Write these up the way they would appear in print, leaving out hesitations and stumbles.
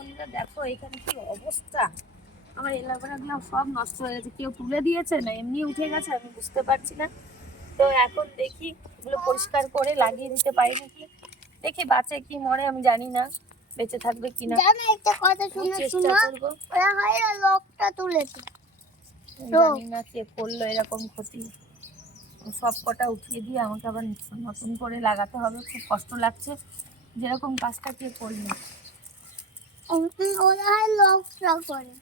বন্ধুরা দেখো এখানে কি অবস্থা, আমার এলাকাগুলো সব নষ্ট হয়ে গেছে। কেউ তুলে দিয়েছে না এমনি উঠে গেছে, আমি বুঝতে পারছি না। তো এখন দেখি এগুলো পরিষ্কার করে লাগিয়ে দিতে পারি নাকি, দেখি বাঁচে কি মরে আমি জানি না, বেঁচে থাকবে কিনা। জানো একটা কথা শুনে চেষ্টা করবো। ওরা হয় লোকটা তুলেছে, জানি না কে করলো এরকম ক্ষতি। সব কটা উঠিয়ে দিয়ে আমাকে আবার নতুন করে লাগাতে হবে, খুব কষ্ট লাগছে। যেরকম কাজটা কে করলো, ওরা হয় লোকটা করে।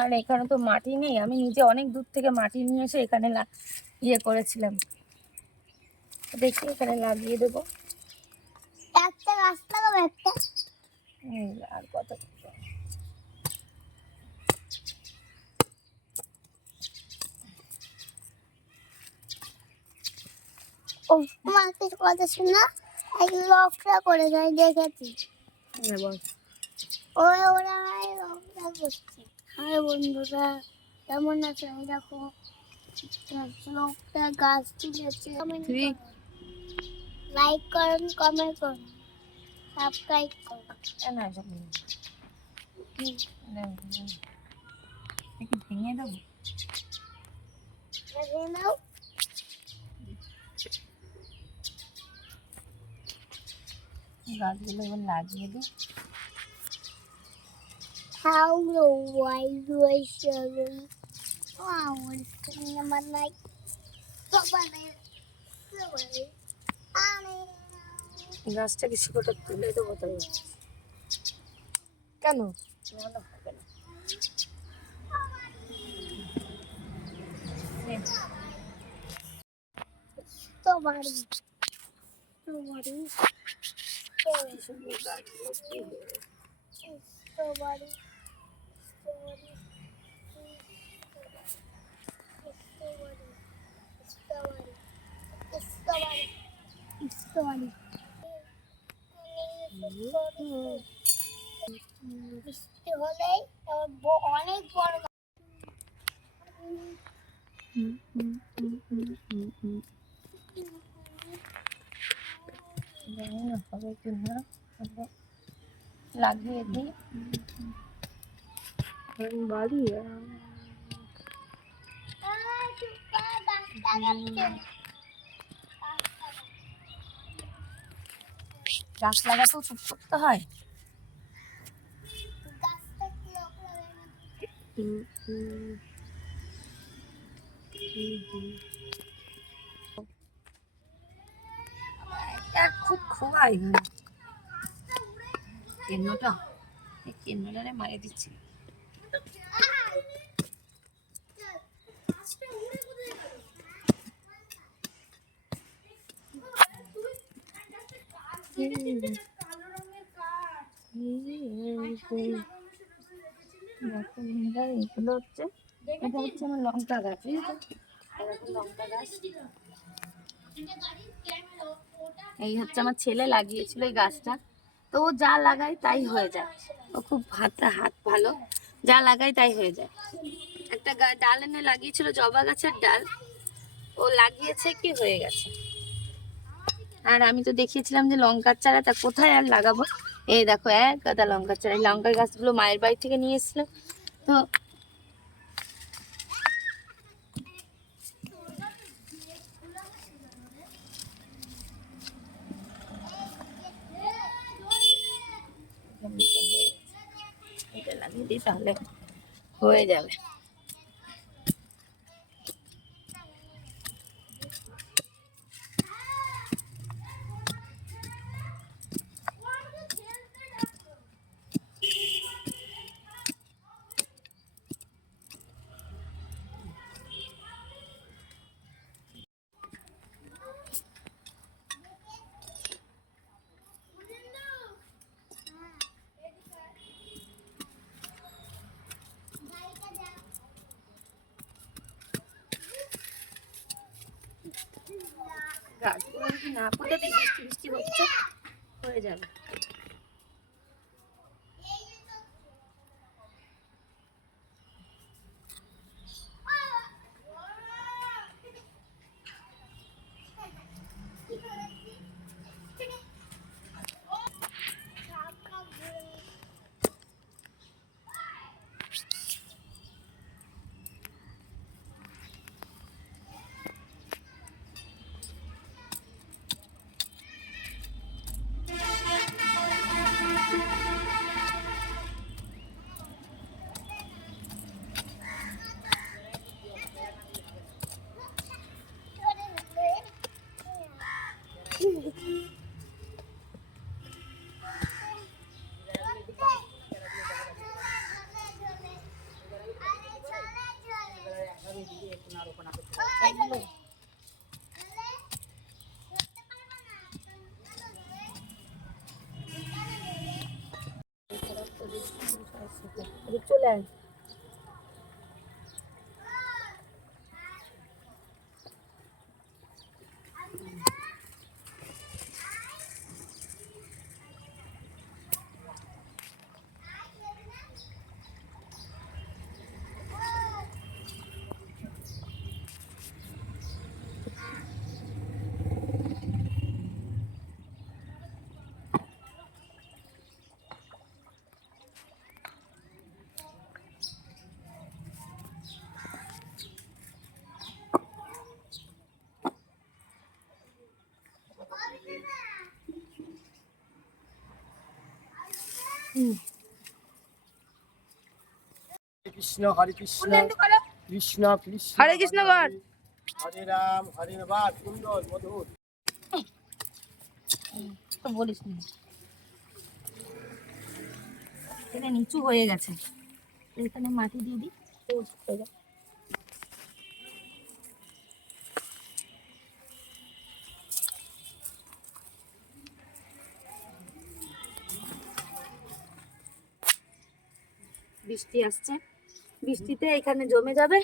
আর এখানে তো মাটি নেই, আমি নিজে অনেক দূর থেকে মাটি নিয়ে এসে এখানে ইয়ে করেছিলাম। দেখি এখানে লাগিয়ে দেবো। একটা গাছ লাগাবো একটা। আর কত ও তোমার কিছু কথা শোনা, এক লোকটা করে যায় দেখেছি। ওরা হয় লোকটা করছে। হাই বন্ধুরা, কেমন আছে? আমি দেখো লোকটা গাছ তুলেছে। লাইক করুন, কমেন্ট করুন, সাবস্ক্রাইব করুন। ভেঙে দেবো। গাছগুলো এবার লাগিয়ে দিই। How do I do it, Sherry? Wow, it's naman like somebody. গাছটাকে শিকড়টা তুলে দেবো তাই। কেন নাহলে হবে না। Somebody. অনেক বড় জানি না হবে কি না, লাগিয়ে দিই। বাড়ি গাছ লাগাতেও চুপ করতে হয়। খুব খোয়াই কেন্নটা, এই কেন্নটারে মারিয়ে দিচ্ছি। এগুলো হচ্ছে, এটা হচ্ছে আমার লঙ্কা গাছ, লঙ্কা গাছ। এই হচ্ছে আমার ছেলে লাগিয়েছিল এই গাছটা। তো ও যা লাগায় তাই হয়ে যায়, ও খুব হাত ভালো, যা লাগায় তাই হয়ে যায়। একটা ডাল এনে লাগিয়েছিল, জবা গাছের ডাল, ও লাগিয়েছে কি হয়ে গেছে। আর আমি তো দেখিয়েছিলাম যে লঙ্কার চারা, তা কোথায় আর লাগাবো। এই দেখো এক গাদা লঙ্কার চারা, এই লঙ্কার গাছগুলো মায়ের বাড়ি থেকে নিয়ে এসেছিল। তো এটা লাগিয়ে দিই তাহলে হয়ে যাবে। গাছগুলো যদি না পুঁতে দিই, বৃষ্টি বৃষ্টি হচ্ছে, হয়ে যাবে। চলে আয়। কৃষ্ণ হরে কৃষ্ণ কৃষ্ণ কৃষ্ণ হরে কৃষ্ণ কর। হরে রাম হরে রাম সুন্দর মধুর। তো বলিস না, এটা নিচু হয়ে গেছে, এখানে মাটি দিয়ে দিই। বৃষ্টি আসছে, বৃষ্টিতে এখানে জমে যাবে।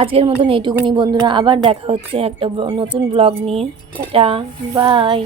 আজকের মতন এইটুকুনি বন্ধুরা, আবার দেখা হচ্ছে একটা নতুন ব্লগ নিয়ে। Tata, by.